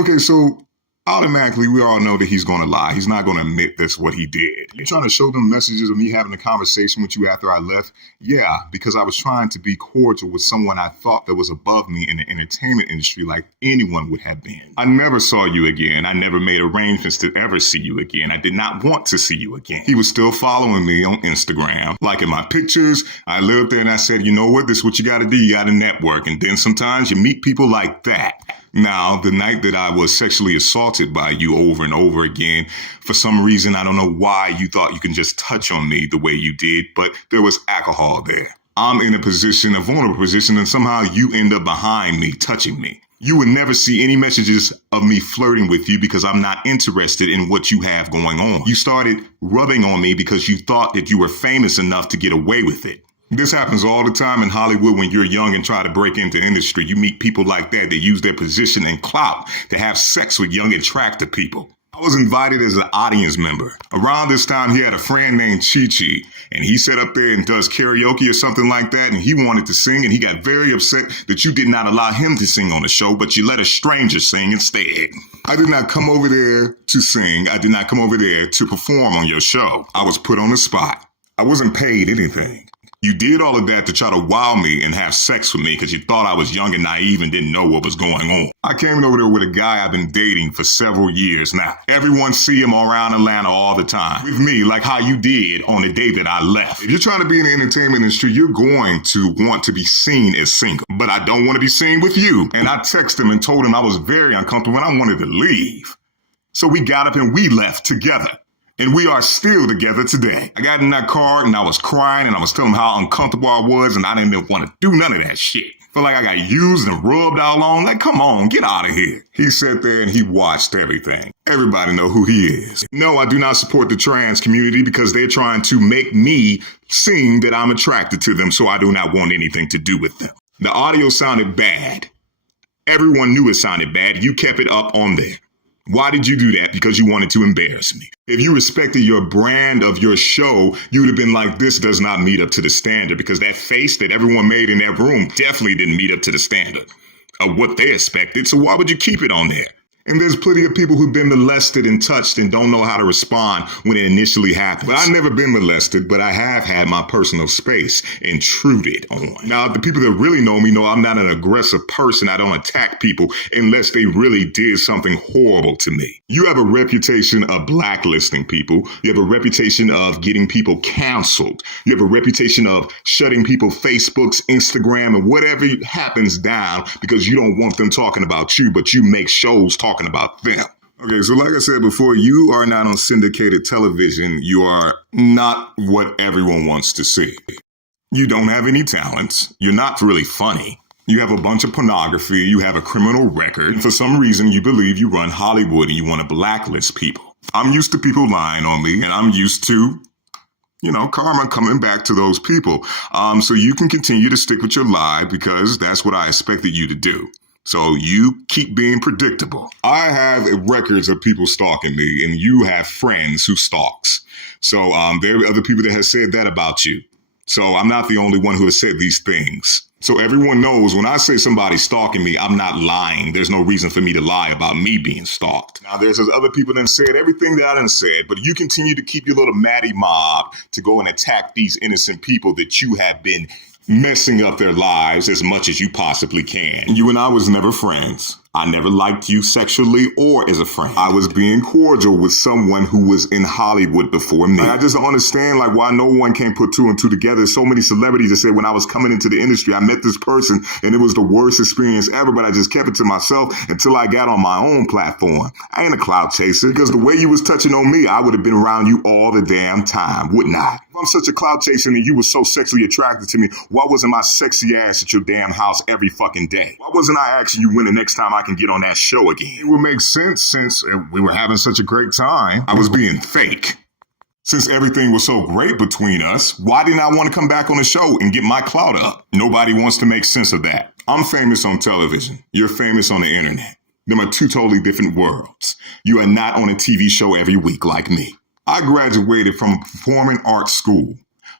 Okay, so automatically we all know that he's going to lie. He's not going to admit that's what he did. You're trying to show them messages of me having a conversation with you after I left? Yeah, because I was trying to be cordial with someone I thought that was above me in the entertainment industry like anyone would have been. I never saw you again. I never made arrangements to ever see you again. I did not want to see you again. He was still following me on Instagram, liking my pictures. I lived there and I said, you know what? This is what you got to do. You got to network. And then sometimes you meet people like that. Now, the night that I was sexually assaulted by you over and over again, for some reason, I don't know why you thought you can just touch on me the way you did, but there was alcohol there. I'm in a vulnerable position, and somehow you end up behind me, touching me. You would never see any messages of me flirting with you because I'm not interested in what you have going on. You started rubbing on me because you thought that you were famous enough to get away with it. This happens all the time in Hollywood when you're young and try to break into industry. You meet people like that use their position and clout to have sex with young, attractive people. I was invited as an audience member. Around this time, he had a friend named Chi-Chi, and he sat up there and does karaoke or something like that, and he wanted to sing, and he got very upset that you did not allow him to sing on the show, but you let a stranger sing instead. I did not come over there to sing. I did not come over there to perform on your show. I was put on the spot. I wasn't paid anything. You did all of that to try to wow me and have sex with me because you thought I was young and naive and didn't know what was going on. I came over there with a guy I've been dating for several years now. Everyone see him around Atlanta all the time. With me, like how you did on the day that I left. If you're trying to be in the entertainment industry, you're going to want to be seen as single. But I don't want to be seen with you. And I texted him and told him I was very uncomfortable and I wanted to leave. So we got up and we left together. And we are still together today. I got in that car and I was crying and I was telling him how uncomfortable I was and I didn't even want to do none of that shit. Feel like I got used and rubbed all on. Like, come on, get out of here. He sat there and he watched everything. Everybody know who he is. No, I do not support the trans community because they're trying to make me seem that I'm attracted to them, so I do not want anything to do with them. The audio sounded bad. Everyone knew it sounded bad. You kept it up on there. Why did you do that? Because you wanted to embarrass me. If you respected your brand of your show, you would have been like, this does not meet up to the standard, because that face that everyone made in that room definitely didn't meet up to the standard of what they expected. So why would you keep it on there? And there's plenty of people who've been molested and touched and don't know how to respond when it initially happens. But I've never been molested, but I have had my personal space intruded on. Now, the people that really know me know I'm not an aggressive person. I don't attack people unless they really did something horrible to me. You have a reputation of blacklisting people. You have a reputation of getting people canceled. You have a reputation of shutting people Facebook's, Instagram, and whatever happens down because you don't want them talking about you, but you make shows talking about them. Okay, so like I said before, you are not on syndicated television. You are not what everyone wants to see. You don't have any talents. You're not really funny. You have a bunch of pornography. You have a criminal record. And for some reason, you believe you run Hollywood and you want to blacklist people. I'm used to people lying on me, and I'm used to karma coming back to those people. So you can continue to stick with your lie because that's what I expected you to do. So you keep being predictable. I have records of people stalking me, and you have friends who stalks. So there are other people that have said that about you. So I'm not the only one who has said these things. So everyone knows when I say somebody's stalking me, I'm not lying. There's no reason for me to lie about me being stalked. Now, there's other people that said everything that I done said, but you continue to keep your little Maddie mob to go and attack these innocent people that you have been messing up their lives as much as you possibly can. You and I was never friends. I never liked you sexually or as a friend. I was being cordial with someone who was in Hollywood before me. I just don't understand why no one can put two and two together. So many celebrities that said when I was coming into the industry, I met this person and it was the worst experience ever, but I just kept it to myself until I got on my own platform. I ain't a clout chaser because the way you was touching on me, I would have been around you all the damn time, wouldn't I? If I'm such a clout chaser and you were so sexually attracted to me, why wasn't my sexy ass at your damn house every fucking day? Why wasn't I asking you when the next time I can get on that show again? It would make sense since we were having such a great time. I was being fake. Since everything was so great between us, why didn't I want to come back on the show and get my clout up? Nobody wants to make sense of that. I'm famous on television. You're famous on the internet. Them are two totally different worlds. You are not on a TV show every week like me. I graduated from a performing arts school.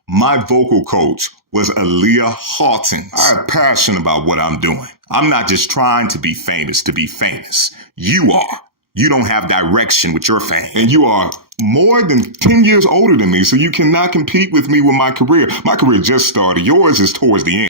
My vocal coach was Aaliyah Halton. I have passion about what I'm doing. I'm not just trying to be famous to be famous. You are. You don't have direction with your fame. And you are more than 10 years older than me, so you cannot compete with me with my career. My career just started. Yours is towards the end.